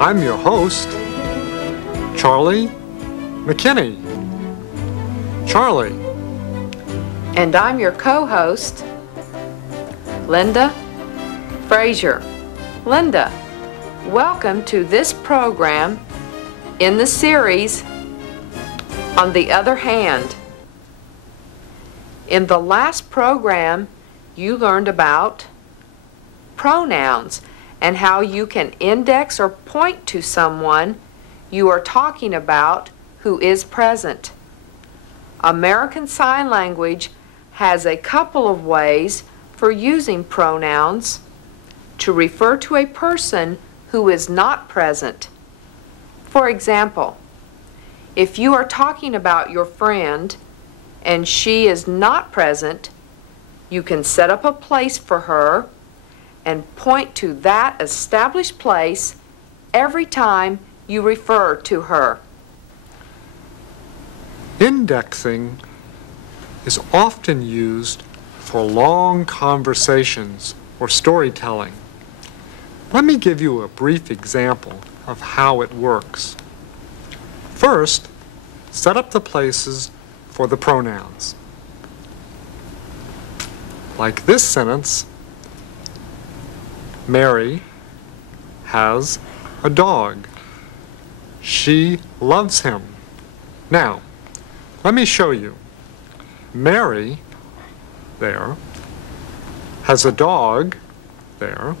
I'm your host, Charlie McKinney. Charlie. And I'm your co-host, Linda Frazier. Linda, welcome to this program in the series, On the Other Hand. In the last program, you learned about pronouns and how you can index or point to someone you are talking about who is present. American Sign Language has a couple of ways for using pronouns to refer to a person who is not present. For example, if you are talking about your friend and she is not present, you can set up a place for her and point to that established place every time you refer to her. Indexing is often used for long conversations or storytelling. Let me give you a brief example of how it works. First, set up the places for the pronouns. Like this sentence, Mary has a dog. She loves him. Now, let me show you. Mary, there, has a dog, there.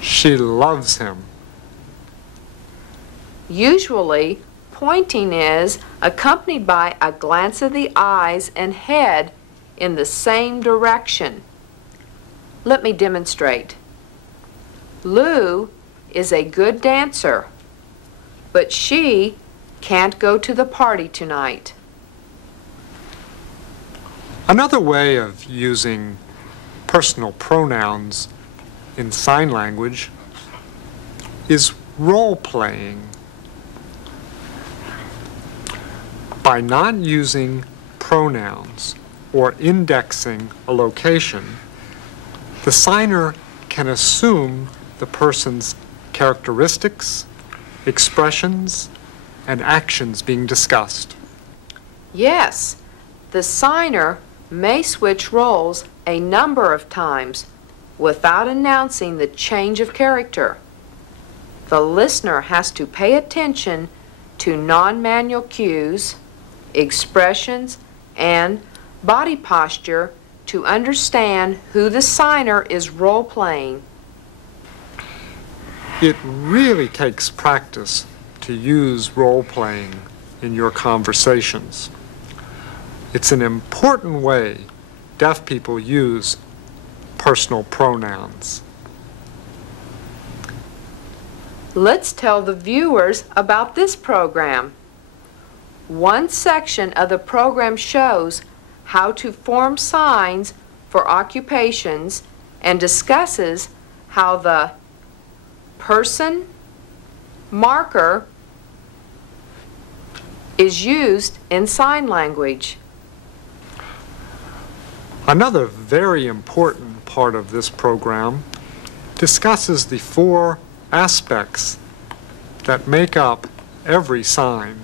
She loves him. Usually, pointing is accompanied by a glance of the eyes and head in the same direction. Let me demonstrate. Lou is a good dancer, but she can't go to the party tonight. Another way of using personal pronouns in sign language is role-playing. By not using pronouns or indexing a location, the signer can assume the person's characteristics, expressions, and actions being discussed. Yes, the signer may switch roles a number of times without announcing the change of character. The listener has to pay attention to non-manual cues, expressions, and body posture to understand who the signer is role-playing. It really takes practice to use role-playing in your conversations. It's an important way deaf people use personal pronouns. Let's tell the viewers about this program. One section of the program shows how to form signs for occupations and discusses how the person marker is used in sign language. Another very important part of this program discusses the 4 aspects that make up every sign.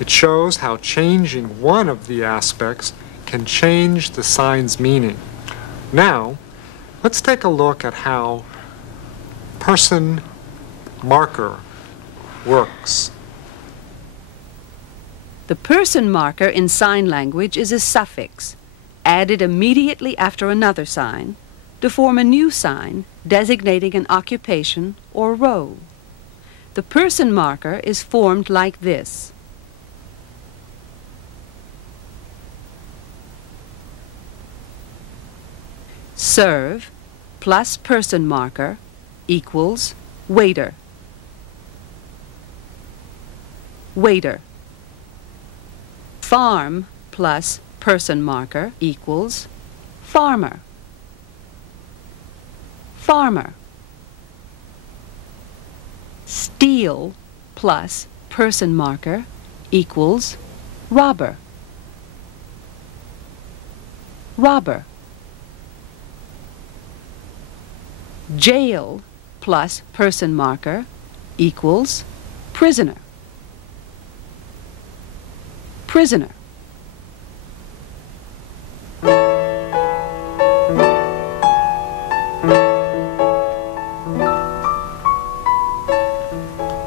It shows how changing one of the aspects can change the sign's meaning. Now, let's take a look at how person marker works. The person marker in sign language is a suffix added immediately after another sign to form a new sign designating an occupation or role. The person marker is formed like this. Serve plus person marker equals waiter. Waiter. Farm plus person marker equals farmer. Farmer. Steal plus person marker equals robber. Robber. Jail plus person marker equals prisoner. Prisoner.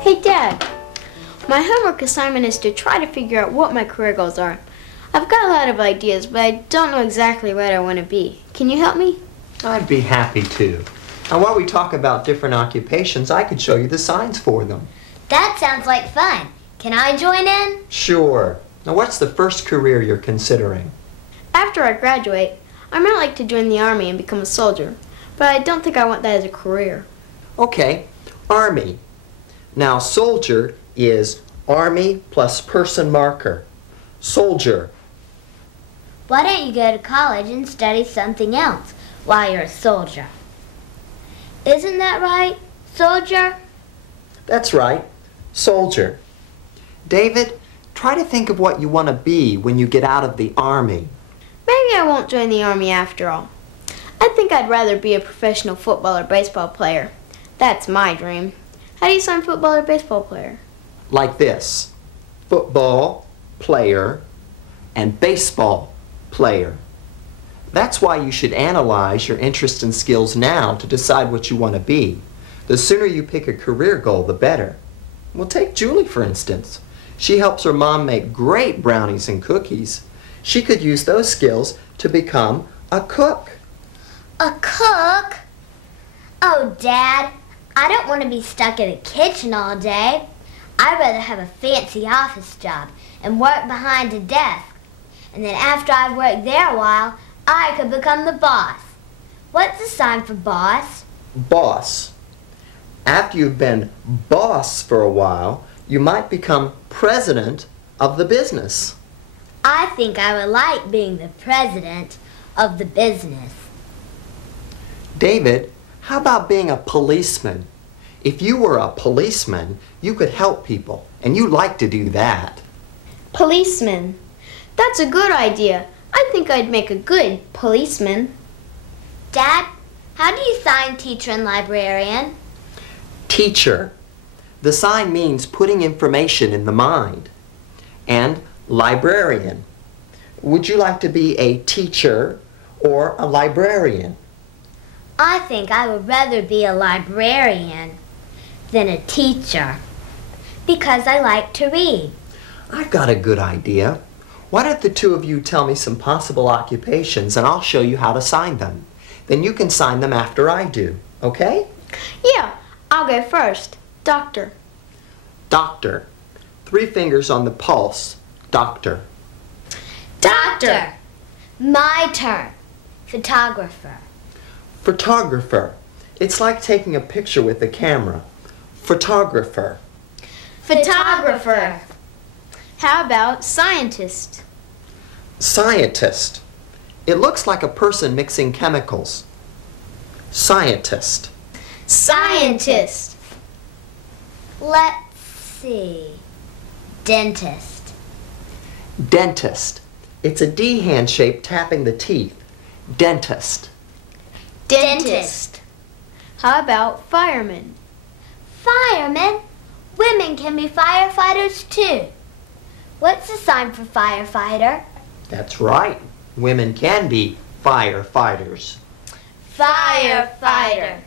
Hey, Dad. My homework assignment is to try to figure out what my career goals are. I've got a lot of ideas, but I don't know exactly what I want to be. Can you help me? I'd be happy to. Now, while we talk about different occupations, I could show you the signs for them. That sounds like fun. Can I join in? Sure. Now, what's the first career you're considering? After I graduate, I might like to join the Army and become a soldier, but I don't think I want that as a career. Okay, Army. Now, soldier is Army plus person marker. Soldier. Why don't you go to college and study something else while you're a soldier? Isn't that right, soldier? That's right, soldier. David, try to think of what you want to be when you get out of the Army. Maybe I won't join the Army after all. I think I'd rather be a professional football or baseball player. That's my dream. How do you sign football or baseball player? Like this: football player and baseball player. That's why you should analyze your interests and skills now to decide what you want to be. The sooner you pick a career goal, the better. Well, take Julie, for instance. She helps her mom make great brownies and cookies. She could use those skills to become a cook. A cook? Oh, Dad, I don't want to be stuck in a kitchen all day. I'd rather have a fancy office job and work behind a desk. And then after I've worked there a while, I could become the boss. What's the sign for boss? Boss. After you've been boss for a while, you might become president of the business. I think I would like being the president of the business. David, how about being a policeman? If you were a policeman, you could help people, and you like to do that. Policeman. That's a good idea. I think I'd make a good policeman. Dad, how do you sign teacher and librarian? Teacher. The sign means putting information in the mind. And librarian. Would you like to be a teacher or a librarian? I think I would rather be a librarian than a teacher because I like to read. I've got a good idea. Why don't the two of you tell me some possible occupations and I'll show you how to sign them. Then you can sign them after I do, okay? Yeah, I'll go first. Doctor. Doctor. 3 fingers on the pulse. Doctor. Doctor. My turn. Photographer. Photographer. It's like taking a picture with a camera. Photographer. Photographer. How about scientist? Scientist. It looks like a person mixing chemicals. Scientist. Scientist. Let's see. Dentist. Dentist. It's a D hand shape tapping the teeth. Dentist. Dentist. How about fireman? Fireman? Women can be firefighters too. What's the sign for firefighter? That's right. Women can be firefighters. Firefighter.